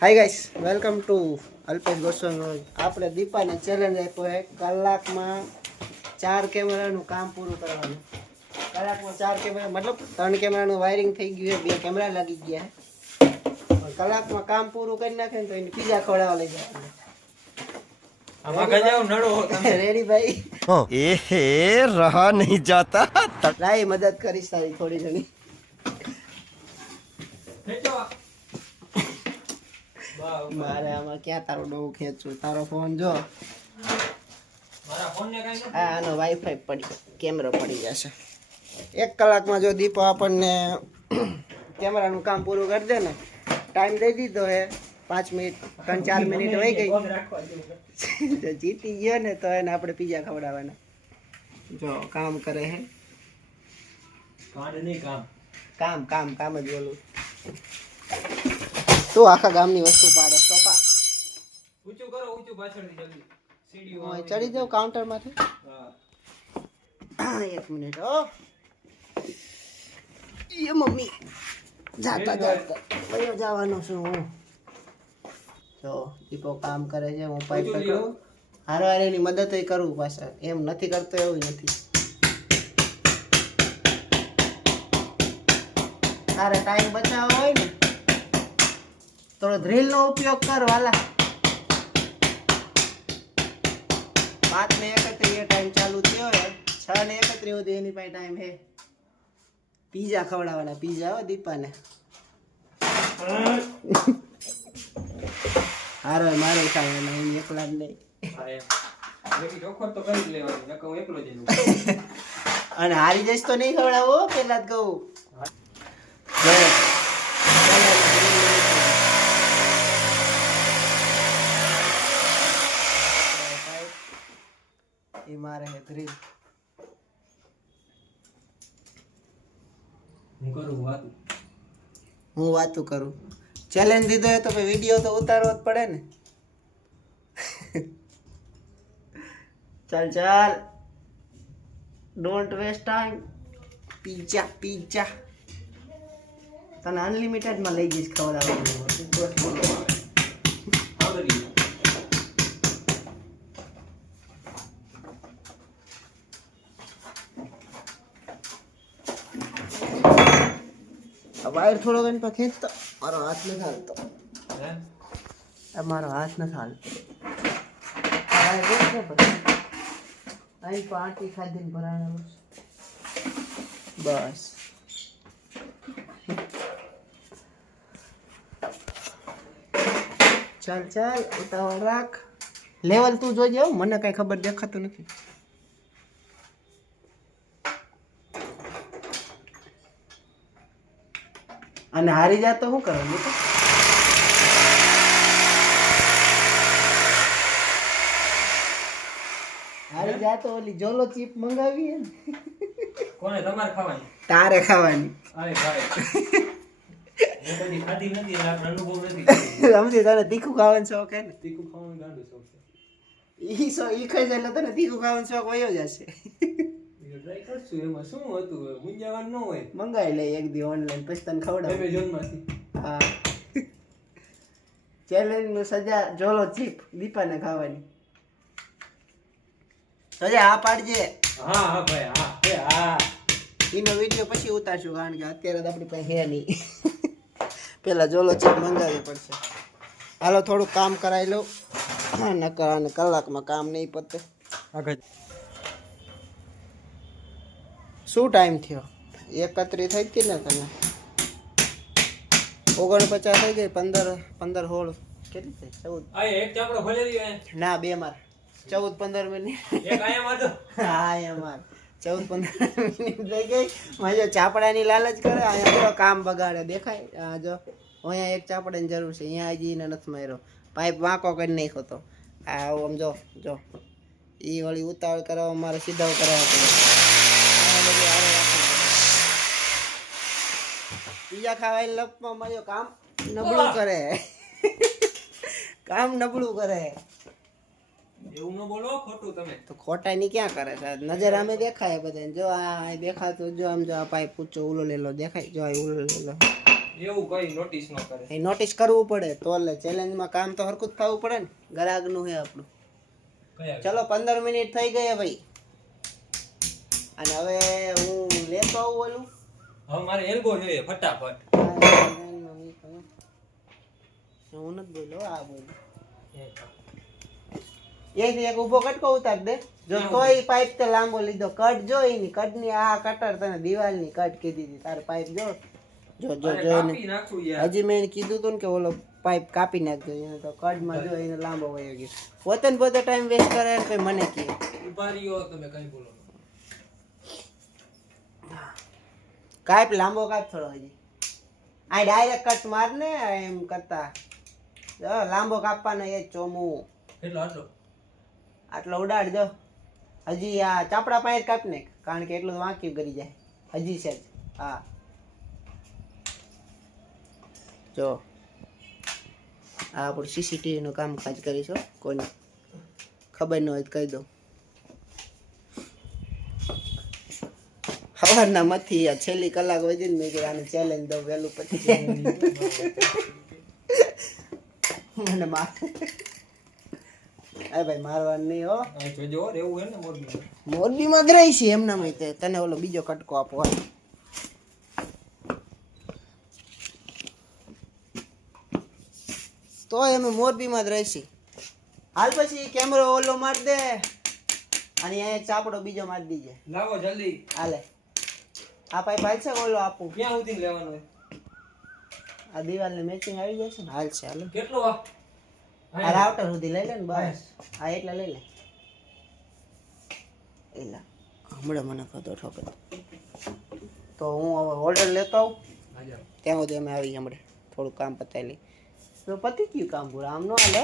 Hi guys, welcome to Alpesh Goswami. આપણે દીપાને challenge આપ્યો છે કલાકમાં 4 કેમેરાનું કામ પૂરું કરવાનું. કલાકમાં 4 કેમેરા મતલબ 3 કેમેરાનું વાયરિંગ થઈ ગયું છે, 2 કેમેરા લાગી ગયા છે. કલાકમાં કામ પૂરું કરી નાખે ને તો એને પીઝા ખવડાવવા લઈ જવાનું. રેડી ભાઈ? એ रहा नहीं जाता. લાઈ મદદ કરીશ તારી થોડી ઘણી. મારે આમાં ક્યાં તારો ડોવું ખેંચું? તારો ફોન જો, આનો વાઈફાઈ પડી, કેમેરો પડી જશે. 1 કલાકમાં જો દીપો આપણને કેમેરાનું કામ પૂરું કરી દે ને, ટાઈમ દઈ દીધો હે 5 મિનિટ, 3-4 મિનિટ વહી ગઈ. જીતી ગયો ને તો એને આપણે પીઝા ખવડાવવાના. જો કામ કરે હે, કામ જ બોલું. તું આખા ગામની વસ્તુ પાડે. સોપા ઊંચું કરો, ઊંચું પાછળથી જલ્દી સીડીઓ હું ચડી જાઉં કાઉન્ટર માંથી. 1 મિનિટ. ઓ એ મમ્મી જાતા વયો જવાનો છું હું. જો દીપો કામ કરે છે, હું પાઇપ પકડું, હારો એની મદદ કરું. પાછા એમ નથી કરતો એવું નથી. તારે ટાઈમ બચાવવો હોય ને થોડો ડ્રીલ નો ઉપયોગ કર વાલા. 5:31 ટાઈમ ચાલુ થયો હે, 6:31 સુધી એની પાસે ટાઈમ હે. પીઝા ખવડાવવાના. પીઝા હો દીપાને. હારો મારે ખાવાના, એમ એકલા જ નહીં. અને હારી જઈશ તો નહીં ખવડાવો, પેલા જ કહું. એ મારે હે ગ્રીલ. હું વાતું કરું. ચેલેન્જ દીધો હોય તો ભાઈ વિડીયો તો ઉતારવો જ પડે ને. ચાલ ડોન્ટ વેસ્ટ ટાઈમ. પીઝા તને અનલિમિટેડ માં લઈ જઈશ ખવડાવવાનું. વાયર થોડો ઘણી પર ખેંચતો, મારો હાથ નથી હાલતો. મારો હાથ નથી હાલતો. અહીં પાટી ખાધીને ભરાણો બસ. ચાલ ઉતાવળ રાખ. લેવલ તું જોજે, મને કઈ ખબર દેખાતું નથી. અને હારી જા તો શું કરવાનું? હારી જા તો ઓલી જોલો ચીપ મંગાવી હે ને. કોને? તમારે ખાવાની? તારે ખાવાની. અરે ભાઈ હું કદી ખાધી નથી, આ અનુભવ નથી. સમજી, તને તીખું ખાવાનો શોખ હે ને? તીખું ખાવાનું ગાંડું શોખ છે. ઈ ખાઈ જાય એટલે તને તીખું ખાવાનો શોખ વયો જશે. ટ્રાય કરશું, એમાં શું હતું? મૂંઝાવાનું ન હોય. મંગાવી લે એક દી ઓનલાઈન, પછી તને ખવડાવ. એમેઝોન માંથી. હા, ચેલેન્જ નું સજા જોલો ચીપ દીપાને ખાવાની. સજા આ પાડજે. હા ભાઈ, હા. એનો વિડીયો પછી ઉતારશું, કારણ કે અત્યારે તો આપણી પાસે હે નહીં. પેલા જોલો ચીપ મંગાવવી પડશે. હાલો થોડું કામ કરાવી લઉં, નકર અને કલાકમાં કામ નહીં પતે. આગળ શું ટાઈમ થયો? 31 થઈ ગઈ ને તને? 49 થઈ ગઈ. 15 16 કેટલી થઈ? 14. આ એક ચાપડો ખોલી દીયો. ના, 2 માર 14-15 મિનિટ. એક આયા મારતો. હા, આયા માર 14-15 મિનિટ થઈ ગઈ. મારે ચાપડાની લાલચ કરે. અહીંયા કામ બગાડે. દેખાય આ જો, અહીંયા એક ચાપડાની જરૂર છે, અહીંયા હજી એને નથી માર્યો. પાઇપ વાંકો કરી નાખ્યો તો. આ આમ જો એ વળી ઉતાવળ કરાવવા મારે સીધા કરાવવા પડે. પીઝા ખાવાય લપમાં માર્યો. કામ નબળું કરે. કામ નબળું કરે. એવું ન બોલો ખોટું તમે. તો ખોટાની ક્યાં કરે છે? નજર આમે દેખાય બધાને. જો આ દેખાતું, જો આમ જો આ પાઇપ ઊંચો ઉલો લેલો દેખાય. જો આ ઉલો લેલો એવું કઈ નોટિસ ન કરે. એ નોટિસ કરવું પડે તો ચેલેન્જમાં કામ તો હરકું જ થવું પડે ને. ગ્રાહકનું છે આપણું. કયા ચલો 15 મિનિટ થઈ ગઈ ભાઈ. અને હવે હું લેતો આવું ઓલું. હવે મારે એલ્બો જોઈએ ફટાફટ. હું નથી બોલ્યો આ બોલ. એથી એક ઊભો કટકો ઉતાર દે. જો કોઈ પાઇપ તે લાંબો લીધો કટ જો એની કટની આ કટર તને દિવાલની કટ કીધી હતી તારે પાઇપ જો જો જો અરે જો કાપી નાખું યાર. હજી મેં એને કીધું તું ને કે ઓલો પાઇપ કાપી નાખજો એને તો કટમાં જો એને લાંબો વયો ગયો પોતે ને પોતે ટાઈમ વેસ્ટ કરે તો મને કહે ઉભા રહ્યો તમે કઈ બોલો. કાપ લાંબો કાપ થોડો હજી આ ડાયરેક્ટ કટ માર ને એમ કરતા જો લાંબો કાપવાનો એ જ ચોમું કેટલો આટલો? આટલો ઉડાડ દો હજી આ ચાપડા પાયર કાપ ને કારણ કે એટલું વાંક્યું કરી જાય હજી છે જ હા જો આ આપણું સીસીટીવી નું કામકાજ કરીશું કોઈને ખબર ન હોય તો કહી દઉં સવારના મથી આ છેલ્લી કલાક વધી ને મેં કીધું આને ચેલેન્જ દઉં વહેલું પતી જાય મને માર અરે ભાઈ મારવાનું નહીં હો આ જોજો રહેવું હે ને મોરબી. મોરબીમાં જ રહી છે એમના માં તને ઓલો બીજો કટકો આપો હાલ. તો અમે મોરબીમાં જ રહીશી હાલ પછી કેમેરો ઓલો માર દે અને અહીંયા એક ચાપડો બીજો મારી દીજે લાવો જલ્દી. હાલે આ પાઇપ હાલ છે ઓલો આપું ક્યાં સુધી લેવાનું હે? આ દિવાલને મેચિંગ આવી જશે ને હાલ છે હાલો કેટલો આ? આ રાઉટર સુધી લઈ લે ને બસ આ એટલા લઈ લે એલા હમણાં મને ખતો ઠોકે તો હું હવે ઓર્ડર લેતો આવું હાજા. ત્યાં સુધી અમે આવી હમણાં થોડું કામ પતાવી લઈ તો પતી ગયું કામ પૂરું આમ ન હાલે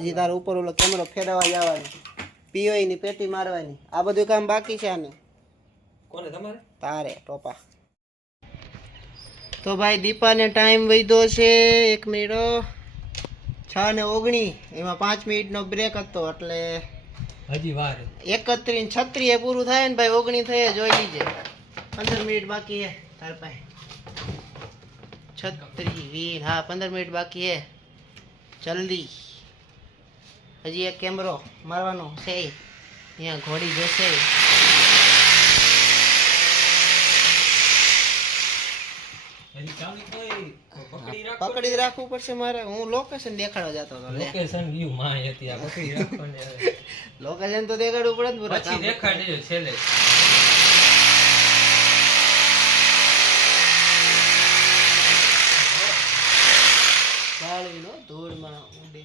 હજી તારે ઉપર ઓલો કેમેરો ફેરવવા જવાનો પીઓઈ ની પેટી મારવાની આ બધું કામ બાકી છે આને કોને તમારે? તારે ટોપા તો ભાઈ દીપાને ટાઈમ વધ્યો છે 1 મિનિટ 6:19 એમાં 5 મિનિટનો બ્રેક હતો એટલે હજી વાર હે. 31 36 પૂરું થાય ને ભાઈ 19 થઈ જોઈ લીજે 15 મિનિટ બાકી હે તાર પાસે 36 20 હા 15 મિનિટ બાકી હે જલ્દી હજી એક કેમેરો મારવાનો છે અહીંયા ઘોડી જશે હજી ચાલી કોઈ પકડી રાખો. પકડી રાખવું પડશે મારે હું લોકેશન દેખાડવા જતો હતો લોકેશન વ્યૂ માં હતી આ પકડી રાખો ને હવે. લોકેશન તો દેખાડવું પડે ને પૂરા પછી દેખાડજો છેલ્લે. ગાળીનો ધૂળમાં ઉડે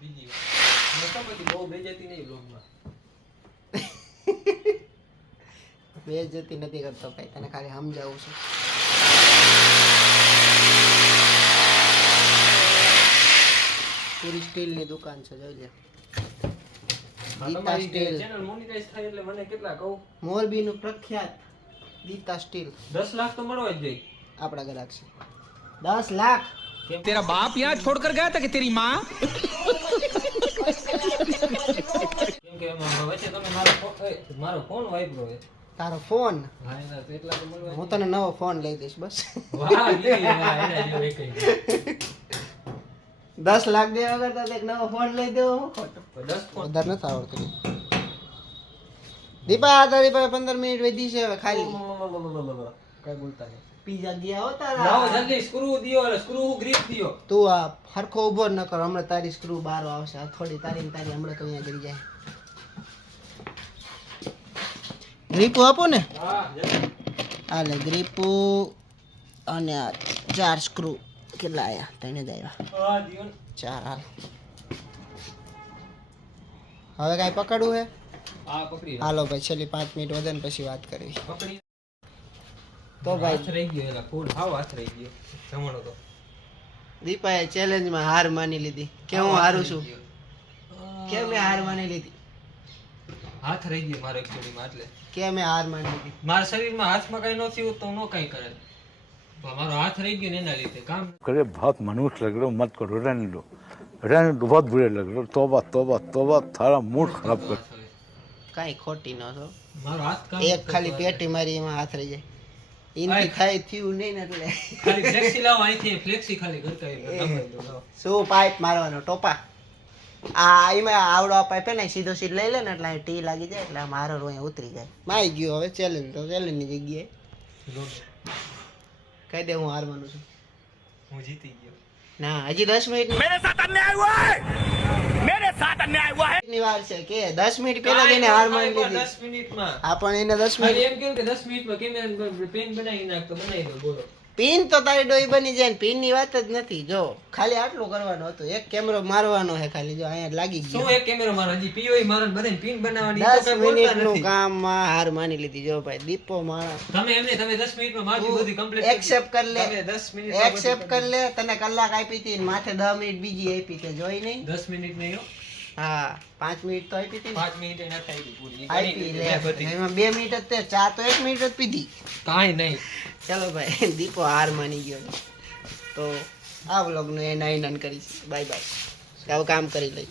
બીજી વાર પછી બહુ બેજતી નહીં બ્લોગમાં. બેઇજ્જતી નથી કરતો ભાઈ તને ખાલી સમજાવું છું પૂરી સ્ટીલની દુકાન છે જોઈ લે ગીતા સ્ટીલ ચેનલ મોનેટાઈઝ થાય એટલે મને કેટલા કહું? મોરબીનું પ્રખ્યાત ગીતા સ્ટીલ 10 લાખ તો મળવા જ જોઈએ. આપણા ગ્રાહક છે 10 લાખ तेरा बाप यहाँ छोड़कर गया था कि तेरी माँ કેમ કે એમાં વચ્ચે તમે મારો ફોન વાપરો હે. તારો ફોન હા એના તો એટલા તો મળવા હું તને નવો ફોન લઈ દઈશ બસ વાહ લીલી વાહ એના જેવો એક જ. 10 લાખ દેવા કરતા તો એક નવો ફોન લઈ દેવો ખોટો તો 10 ફોન વધારે નથી આવડતું દીપા તારી પાસે 15 મિનિટ વધી છે હવે ખાલી કઈ બોલતા નહીં. પીઝા ગયા હો લાવો તારા જલ્દી સ્ક્રૂ દિયો એટલે સ્ક્રૂ ગ્રીપ દિયો. તું આ હરખો ઉભો ન કર હમણાં તારી સ્ક્રૂ બહાર આવશે આ થોડી તારી ને તારી હમણાં તો અહીંયા ગરી જાય ગ્રીપો આપો ને હા જલ્દી. હાલે ગ્રીપો અને આ 4 સ્ક્રૂ કેટલા આયા તને જ આવ્યા હા દિયો ને. 4 હાલ હવે કાંઈ પકડવું હે હા પકડી લો. હાલો ભાઈ છેલ્લી 5 મિનિટ વધે ને પછી વાત કરવી પકડી તો ભાઈ હાથ રહી ગયો એલા ફૂલ હાવ હાથ રહી ગયો જમણો તો. દીપાએ ચેલેન્જમાં હાર માની લીધી કે હું હારું છું કે મેં હાર માની લીધી હાથ રહી ગયો મારો એકચ્યુઅલી માં એટલે કે મેં હાર માની લીધી મારા શરીરમાં હાથમાં કઈ ન થયું તો નો કઈ કરે. મારો હાથ રહી ગયો ને એના લીધે કામ करे बहुत मनुष्य लग रहे हो मत करो रहने दो बहुत बुरे लग रहे हो तौबा तौबा तौबा थारा मूड खराब कर કાંઈ ખોટી ન છો મારો હાથ કામ એક ખાલી પેટી મારી એમાં હાથ રહી જાય ઇનથી થાય થયું નહીં ને એટલે ખાલી ફ્લેક્સી લાવો અહીંથી ફ્લેક્સી ખાલી કરતા નંબર દો લાવો. શું પાઇપ મારવાનો ટોપા આ એમાં આવડો આ પાઇપ હે ને સીધો સીધ લઈ લે ને એટલે અહીં ટી લાગી જાય એટલે આ મારો રોય ઉતરી જાય મારી ગયો હવે ચેલેન્જ તો ચેલેન્જની જગ્યાએ કહી દે હું હારવાનું છું હું જીતી ગયો. ના હજી 10 મિનિટ મેરે સાથ અન્યાય હુઆ હે મેરે સાથ અન્યાય હુઆ હે ની વાર છે કે 10 મિનિટ પહેલા જ એને હાર માની લીધી 10 મિનિટમાં આપણ એને 10 ખાલી મિનિટ એમ કેવું કે 10 મિનિટમાં કેમેરા પેન બનાવી નાખ તો બનાવી દો બોલો. પિન તો તારી ડોઈ બની જાય ને પિન ની વાત જ નથી જો ખાલી આટલું કરવાનું હતું એક કેમેરો મારવાનો છે ખાલી જો અહીંયા લાગી શું ગયો એક કેમેરો મારો હજી પીઓઈ મારો ને બધાને પિન બનાવવાની તો 10 કઈ બોલતા મિનિટ નું નથી. કામ માં હાર માની લીધી જો ભાઈ દીપો માણસ તમે 10 મિનિટમાં મારી બધી કમ્પ્લીટ એક્સેપ્ટ કર લે તમે 10 મિનિટમાં એક્સેપ્ટ કર લે તને કલાક આપી હતી ને માથે 10 મિનિટ બીજી આપી તે જોઈ નહીં 10 મિનિટ નહીં હો, હા 5 મિનિટ તો આપી હતી ને 5 મિનિટ એને થઈ પૂરી આપી લે બધી એમાં 2 મિનિટ જ તે ચા તો 1 મિનિટ જ પીધી કાઈ નહીં. ચલો ભાઈ દીપો હાર માની ગયો તો આ વ્લોગનું એ નાઈ કરીશ બાય બાય આવું કામ કરી લઈ